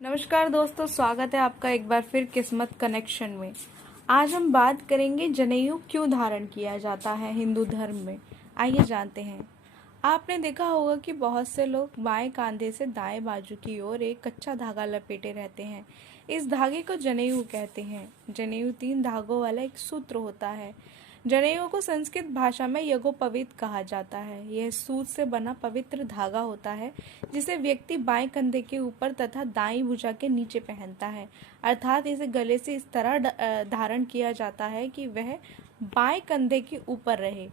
नमस्कार दोस्तों, स्वागत है आपका एक बार फिर किस्मत कनेक्शन में। आज हम बात करेंगे जनेऊ क्यों धारण किया जाता है हिंदू धर्म में। आइए जानते हैं। आपने देखा होगा कि बहुत से लोग बाएं कंधे से दाएं बाजू की ओर एक कच्चा धागा लपेटे रहते हैं। इस धागे को जनेऊ कहते हैं। जनेऊ 3 धागों वाला एक सूत्र होता है। जनेऊ को संस्कृत भाषा में यज्ञोपवीत कहा जाता है। यह सूत से बना पवित्र धागा होता है जिसे व्यक्ति बाएं कंधे के ऊपर तथा दाईं भुजा के नीचे पहनता है, अर्थात इसे गले से इस तरह धारण किया जाता है कि वह बाएं कंधे के ऊपर रहे।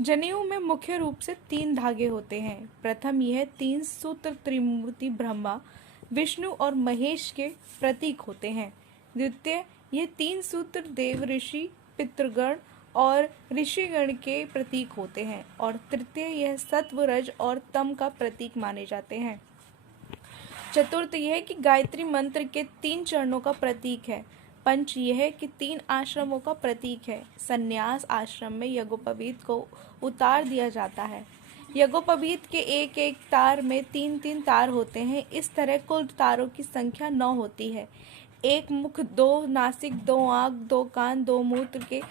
जनेऊ में मुख्य रूप से 3 धागे होते हैं। प्रथम, यह 3 सूत्र त्रिमूर्ति ब्रह्मा, विष्णु और महेश के प्रतीक होते हैं। द्वितीय, ये 3 सूत्र देव, ऋषि, पितृगण और ऋषिगण के प्रतीक होते हैं। और तृतीय, यह सत्व, रज और तम का प्रतीक माने जाते हैं। चतुर्थ, यह कि गायत्री मंत्र के 3 चरणों का प्रतीक है। पंच, यह कि 3 आश्रमों का प्रतीक है। संन्यास आश्रम में यज्ञोपवीत को उतार दिया जाता है। यज्ञोपवीत के एक एक तार में 3-3 तार होते हैं। इस तरह कुल तारों की संख्या 9 होती है। 1 मुख, 2 नासिक, 2 आँख, 2 कान, 2 मूत्र के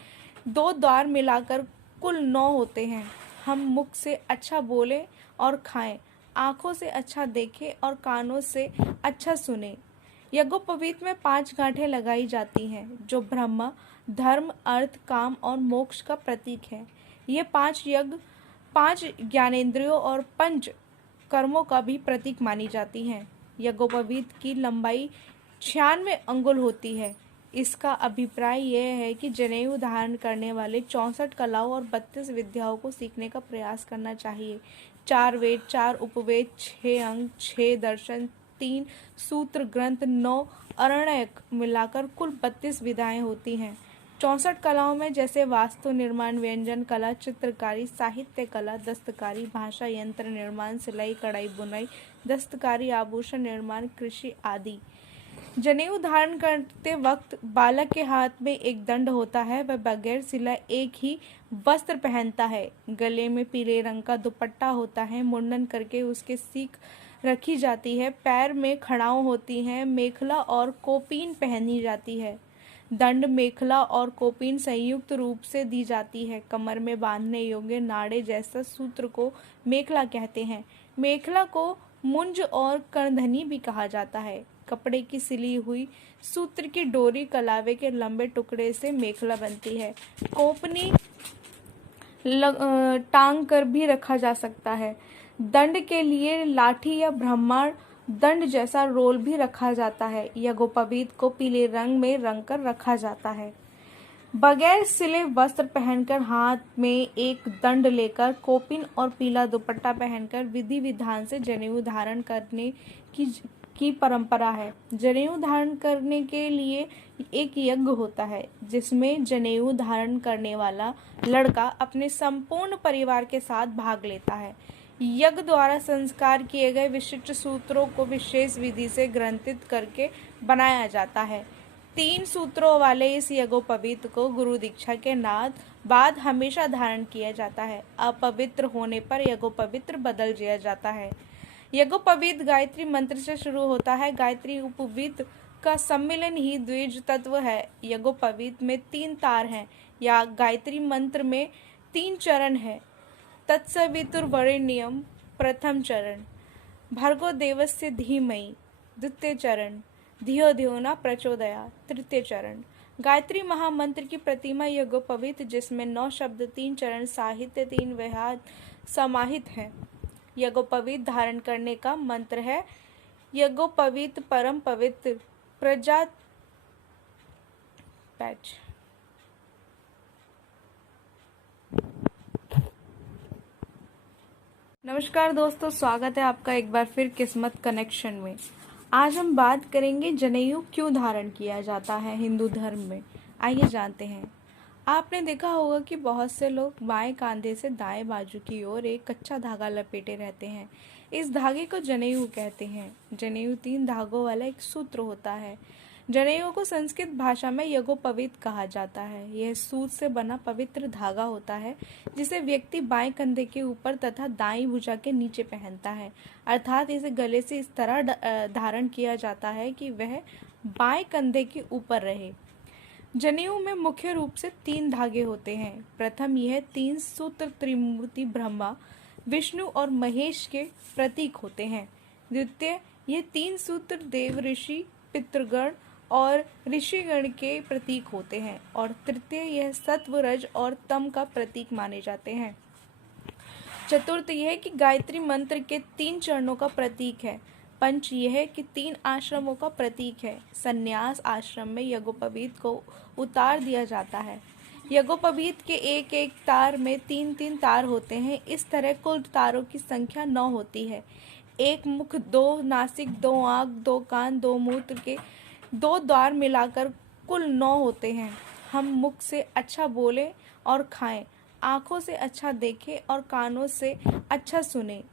2 द्वार मिलाकर कुल 9 होते हैं। हम मुख से अच्छा बोलें और खाएं, आँखों से अच्छा देखें और कानों से अच्छा सुने। यज्ञोपवीत में 5 गांठें लगाई जाती हैं जो ब्रह्मा, धर्म, अर्थ, काम और मोक्ष का प्रतीक है। ये 5 ज्ञानेंद्रियों और 5 कर्मों का भी प्रतीक मानी जाती हैं। यज्ञोपवीत की लंबाई 96 अंगुल होती है। इसका अभिप्राय यह है कि जनेऊ धारण करने वाले 64 कलाओं और 32 विद्याओं को सीखने का प्रयास करना चाहिए। 4 वेद, 4 उपवेद, 6 अंग, 6 दर्शन, 3 सूत्र ग्रंथ, 9 अरण्यक मिलाकर कुल 32 विधाएं होती हैं। 64 कलाओं में जैसे वास्तु निर्माण, व्यंजन कला, चित्रकारी, साहित्य कला, दस्तकारी, भाषा यंत्र निर्माण, सिलाई, कढ़ाई, बुनाई, दस्तकारी, आभूषण निर्माण, कृषि आदि। जनेऊ धारण करते वक्त बालक के हाथ में एक दंड होता है। वह बगैर सिलाए एक ही वस्त्र पहनता है। गले में पीले रंग का दुपट्टा होता है। मुंडन करके उसके सीख रखी जाती है। पैर में खड़ाऊं होती हैं। मेखला और कोपीन पहनी जाती है। दंड, मेखला और कोपीन संयुक्त रूप से दी जाती है। कमर में बांधने योग्य नाड़े जैसा सूत्र को मेखला कहते हैं। मेखला को मुंज और करधनी भी कहा जाता है। कपड़े की सिली हुई सूत्र की डोरी कलावे के लंबे टुकड़े से मेखला बनती है। कोपनी टांग कर भी रखा जा सकता है। दंड के लिए लाठी या ब्रह्मांड दंड जैसा रोल भी रखा जाता है। यज्ञोपवीत को पीले रंग में रंग कर रखा जाता है। बगैर सिले वस्त्र पहनकर, हाथ में एक दंड लेकर, कोपिन और पीला दुपट्टा पहनकर विधि विधान से जनेऊ धारण करने की परंपरा है। जनेऊ धारण करने के लिए एक यज्ञ होता है जिसमें जनेऊ धारण करने वाला लड़का अपने संपूर्ण परिवार के साथ भाग लेता है। यज्ञ द्वारा संस्कार किए गए विशिष्ट सूत्रों को विशेष विधि से ग्रंथित करके बनाया जाता है। 3 सूत्रों वाले इस यज्ञोपवीत को गुरु दीक्षा के बाद हमेशा धारण किया जाता है। अपवित्र होने पर यज्ञोपवीत बदल दिया जाता है। यज्ञोपवीत गायत्री मंत्र से शुरू होता है। गायत्री उपवीत का सम्मिलन ही द्विज तत्व है। यज्ञोपवीत में 3 तार हैं या गायत्री मंत्र में 3 चरण है। तत्सवितुर्वरेण्यम प्रथम चरण, भर्गो देवस्य धीमहि द्वितीय चरण, धियो धियो न प्रचोदयात् तृतीय चरण। गायत्री महामंत्र की प्रतिमा यज्ञोपवीत जिसमें 9 शब्द, 3 चरण, साहित्य, 3 वेद समाहित हैं। यज्ञोपवीत धारण करने का मंत्र है यज्ञोपवीत परम पवित्र प्रजा पैच। नमस्कार दोस्तों, स्वागत है आपका एक बार फिर किस्मत कनेक्शन में। आज हम बात करेंगे जनेऊ क्यों धारण किया जाता है हिंदू धर्म में। आइए जानते हैं। आपने देखा होगा कि बहुत से लोग बाएं कंधे से दाएं बाजू की ओर एक कच्चा धागा लपेटे रहते हैं। इस धागे को जनेऊ कहते हैं। जनेऊ 3 धागों वाला एक सूत्र होता है। जनेऊ को संस्कृत भाषा में यज्ञोपवीत कहा जाता है। यह सूत से बना पवित्र धागा होता है जिसे व्यक्ति बाएं कंधे के ऊपर तथा दाईं भुजा के नीचे पहनता है, अर्थात इसे गले से इस तरह धारण किया जाता है कि वह बाएं कंधे के ऊपर रहे। जनेऊ में मुख्य रूप से 3 धागे होते हैं। प्रथम, यह 3 सूत्र त्रिमूर्ति ब्रह्मा, विष्णु और महेश के प्रतीक होते हैं। द्वितीय, ये 3 सूत्र देव, ऋषि, पितृगण और ऋषिगण के प्रतीक होते हैं। और तृतीय, यह सत्व, रज और तम का प्रतीक माने जाते हैं। चतुर्थ, यह कि गायत्री मंत्र के 3 चरणों का प्रतीक है। पंच, यह कि 3 आश्रमों का प्रतीक है। संन्यास आश्रम में यज्ञोपवीत को उतार दिया जाता है। यज्ञोपवीत के एक एक तार में 3-3 तार होते हैं। इस तरह कुल तारों की संख्या 9 होती है। 1 मुख, 2 नासिक, 2 आँख, 2 कान, 2 मूत्र के 2 द्वार मिलाकर कुल 9 होते हैं। हम मुख से अच्छा बोलें और खाएं, आँखों से अच्छा देखें और कानों से अच्छा सुने।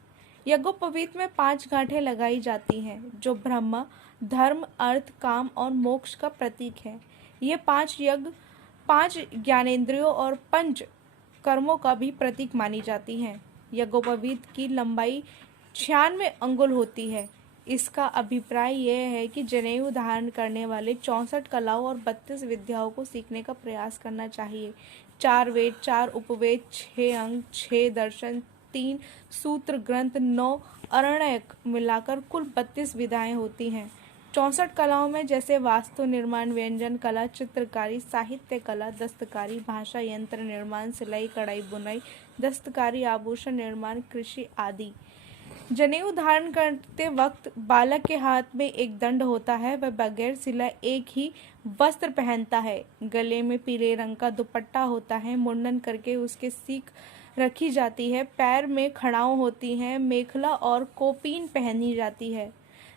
यज्ञोपवीत में 5 गांठें लगाई जाती हैं जो ब्रह्म, धर्म, अर्थ, काम और मोक्ष का प्रतीक है। ये 5 ज्ञानेंद्रियों और 5 कर्मों का भी प्रतीक मानी जाती हैं। यज्ञोपवीत की लंबाई 96 अंगुल होती है। इसका अभिप्राय यह है कि जनेऊ धारण करने वाले 64 कलाओं और 32 विद्याओं को सीखने का प्रयास करना चाहिए। 4 वेद, 4 उपवेद, 6 अंग, 6 दर्शन, 3 सूत्र ग्रंथ, 9 अरण्यक मिलाकर कुल 32 विधाएं होती हैं। 64 कलाओं में जैसे वास्तु निर्माण, व्यंजन कला, चित्रकारी, साहित्य कला, दस्तकारी, भाषा यंत्र निर्माण, सिलाई, कढ़ाई, बुनाई, दस्तकारी, आभूषण निर्माण, कृषि आदि। जनेऊ धारण करते वक्त बालक के हाथ में एक दंड होता है। वह बगैर सिला एक ही वस्त्र पहनता है। गले में पीले रंग का दुपट्टा होता है। मुंडन करके उसके सीख रखी जाती है। पैर में खड़ाऊं होती हैं। मेखला और कोपीन पहनी जाती है।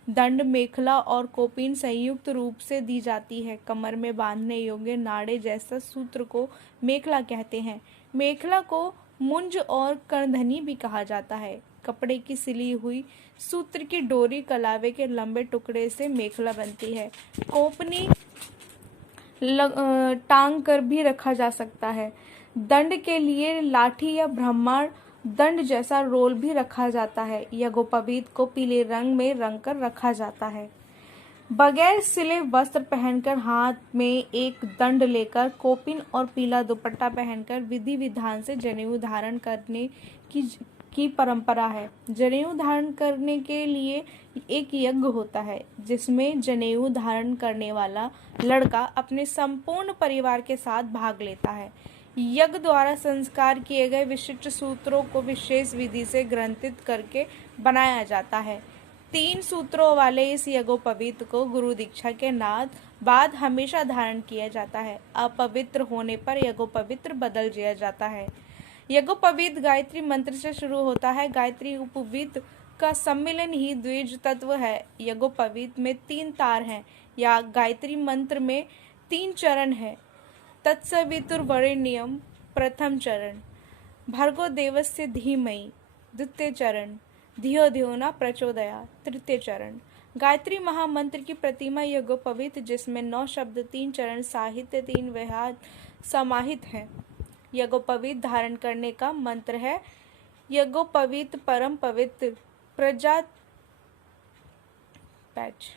दंड, मेखला और कोपीन संयुक्त रूप से दी जाती है। कमर में बांधने योग्य नाड़े जैसा सूत्र को मेखला कहते हैं। मेखला को मुंज और करधनी भी कहा जाता है। कपड़े की सिली हुई सूत्र की डोरी कलावे के लंबे टुकड़े से मेखला बनती है। कोपनी टांग कर भी रखा जा सकता है। दंड के लिए लाठी या ब्रह्मांड दंड जैसा रोल भी रखा जाता है। यज्ञोपवीत को पीले रंग में रंग कर रखा जाता है। बगैर सिले वस्त्र पहनकर, हाथ में एक दंड लेकर, कोपिन और पीला दुपट्टा पहनकर विधि विधान से जनेऊ धारण करने की परंपरा है। जनेऊ धारण करने के लिए एक यज्ञ होता है जिसमें जनेऊ धारण करने वाला लड़का अपने संपूर्ण परिवार के साथ भाग लेता है। यज्ञ द्वारा संस्कार किए गए विशिष्ट सूत्रों को विशेष विधि से ग्रंथित करके बनाया जाता है। 3 सूत्रों वाले इस यज्ञोपवीत को गुरु दीक्षा के बाद हमेशा धारण किया जाता है। अपवित्र होने पर यज्ञोपवीत बदल दिया जाता है। यज्ञोपवीत गायत्री मंत्र से शुरू होता है। गायत्री उपवीत का सम्मिलन ही द्विज तत्व है। यज्ञोपवीत में 3 तार हैं या गायत्री मंत्र में 3 चरण हैं। तत्सवितुर्वरेण्यं प्रथम चरण, भर्गो देवस्य धीमहि द्वितीय चरण, धियो धियो न प्रचोदयात् तृतीय चरण। गायत्री महामंत्र की प्रतिमा यज्ञोपवीत जिसमें 9 शब्द, 3 चरण, साहित्य, 3 विहार समाहित हैं। यज्ञोपवीत धारण करने का मंत्र है यज्ञोपवीत परम पवित्र प्रजा पैच।